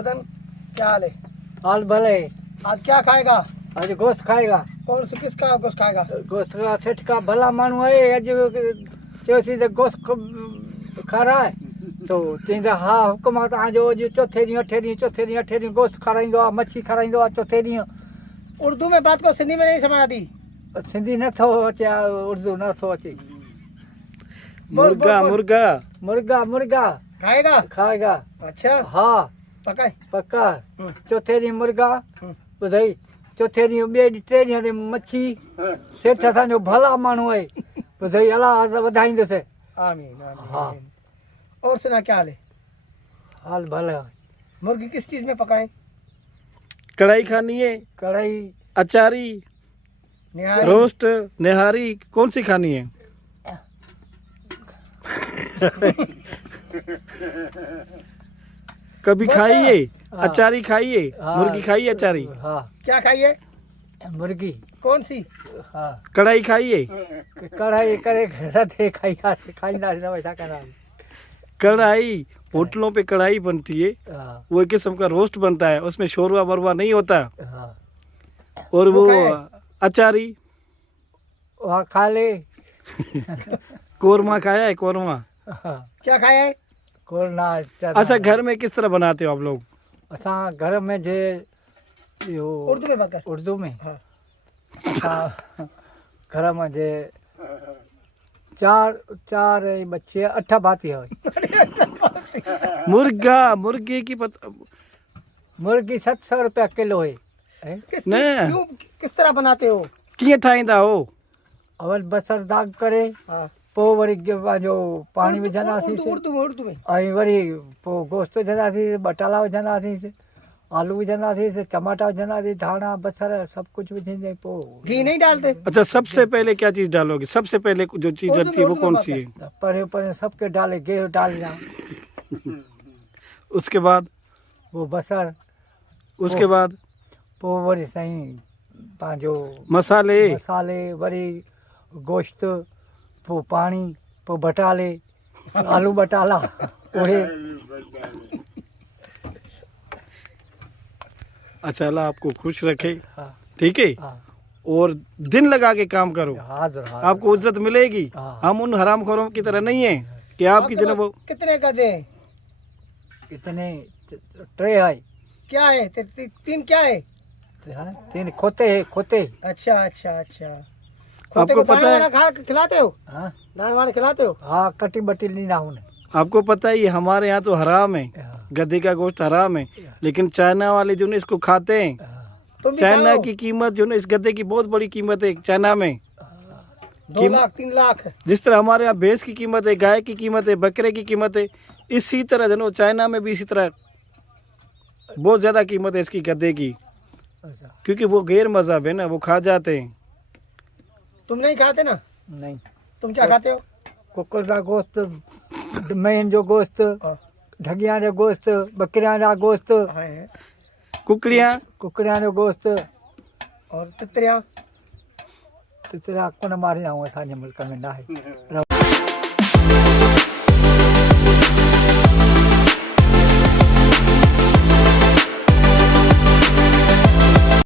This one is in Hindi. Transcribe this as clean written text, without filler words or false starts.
खुदन क्या हाल है? हाल भले। आज क्या खाएगा? आज गोश्त खाएगा। कौन सी किसका गोश्त खाएगा? गोश्त का सेठ का भला मानू है। अज चयोसी त गोश्त खाराए तो चईंदा हा हुकुम आहे तव्हांजो। अॼु चौथे ॾींहुं अठे ॾींहुं चौथे ॾींहुं अठे ॾींहुं गोश्त खाराईंदो आहे, मच्छी खाराईंदो आहे चौथे ॾींहुं। उर्दू में बात को, सिंधी में नहीं समझ आती। सिंधी नथो अचे, उर्दू नथो अचे। मुर्गा मुर्गा मुर्गा मुर्गा खाएगा? खाएगा। अच्छा, हा पकाए। पक्का। चौथे ॾींहुं मुर्गा ॿुधाई, चौथे ॾींहुं ॿिए ॾींहुं टे ॾींहं ते मच्छी। सेठ असांजो भला माण्हू आहे ॿुधाई, अलाह वधाईंदुसि। आमीन आमीन। हाँ। और सुना क्या हाल है? हाल भला। मुर्गी किस चीज में पकाए? कढ़ाई खानी है, कढ़ाई, अचारी, निहारी, रोस्ट, निहारी, कौन सी खानी है? कभी खाइए, हाँ। अचारी खाइए, हाँ। मुर्गी खाइए अचारी, हाँ क्या खाइए? मुर्गी। कौन सी? हाँ कढ़ाई खाइए। कढ़ाई करे रधे खाईंदासीं न, छा कंदासीं। कढ़ाई होटलों पे कढ़ाई बनती है, हाँ वो एक किस्म का रोस्ट बनता है, उसमें शोरवा वरवा नहीं होता। हाँ और वो खाए? अचारी वहाँ खा ले। कोरमा खाया है, कोरमा। हाँ क्या खाया है? कोरना। अच्छा, घर में किस तरह बनाते हो आप लोग? असां घर में जे यो उर्दू में बात कर। उर्दू में हाँ। असां घर में जे चार बच्चे 8 भाती है। मुर्गा मुर्गे की मुर्गी 700 रुपया किलो है। क्यों, किस तरह बनाते हो? कीअं ठाहींदा हो? अवल बसर दाग करे, हाँ। पोइ वरी पंहिंजो पाणी विझंदासीं, उर्दू में। ऐं वरी पोइ गोश्त विझंदासीं, बटाला विझंदासीं, आलू विझंदासीं, टमाटा विझंदासीं, धाणा बसर सब कुछ विझंदे पोइ। घी नहीं डालते? अच्छा, सबसे पहले क्या चीज डालोगे? सबसे पहले जो चीज उर्दू डलती है वो में कौन बात सी है? परे परे सबके डाले, गेहूँ डालना, उसके बाद वो बसर, उसके बाद पोइ वरी साईं पंहिंजो मसाले। मसाले, वरी गोश्त, पोइ पाणी, पोइ बटाले, आलू बटाला उहे। अच्छा, अल्लाह आपको खुश रखे, हाँ ठीक है। हाँ और दिन लगा के काम करो, हाजिर हाजिर। आपको उज्जत मिलेगी। हाँ। हम उन हरामखोरों की तरह नहीं है कि आपकी आपके जनाब वो पास कितने गधे हैं? कितने? 3 है। क्या है? तीन क्या है? 3 खोते है, खोते। अच्छा अच्छा अच्छा। आपको पता है? खिलाते हो? हाँ दाना वाना खिलाते हो? हाँ कटी बटी लीना हूँ। आपको पता है ये हमारे यहाँ तो हराम है, हाँ, गधे का गोश्त हराम है, लेकिन चाइना वाले जो है इसको खाते हैं। तुम भी चाइना खाओ। की कीमत जो है इस गधे की बहुत बड़ी कीमत है चाइना में। 2 लाख 3 लाख। जिस तरह हमारे यहाँ भैंस की कीमत है, गाय की कीमत है, बकरे की कीमत है, इसी तरह जनो चाइना में भी इसी तरह बहुत ज़्यादा कीमत है इसकी गधे की, अच्छा। क्योंकि वो गैर मज़हब है ना, वो खा जाते हैं। तुम नहीं खाते ना? नहीं, तुम क्या खाते हो? कुकर का गोश्त, मेन जो गोश्त, ढगिया जो गोश्त, बकरियां जो गोश्त, हाँ है। कुकड़ियाँ जो गोश्त, और तितरियाँ? तितरा कोन मारिया हूँ असांजे मुल्क में ना है।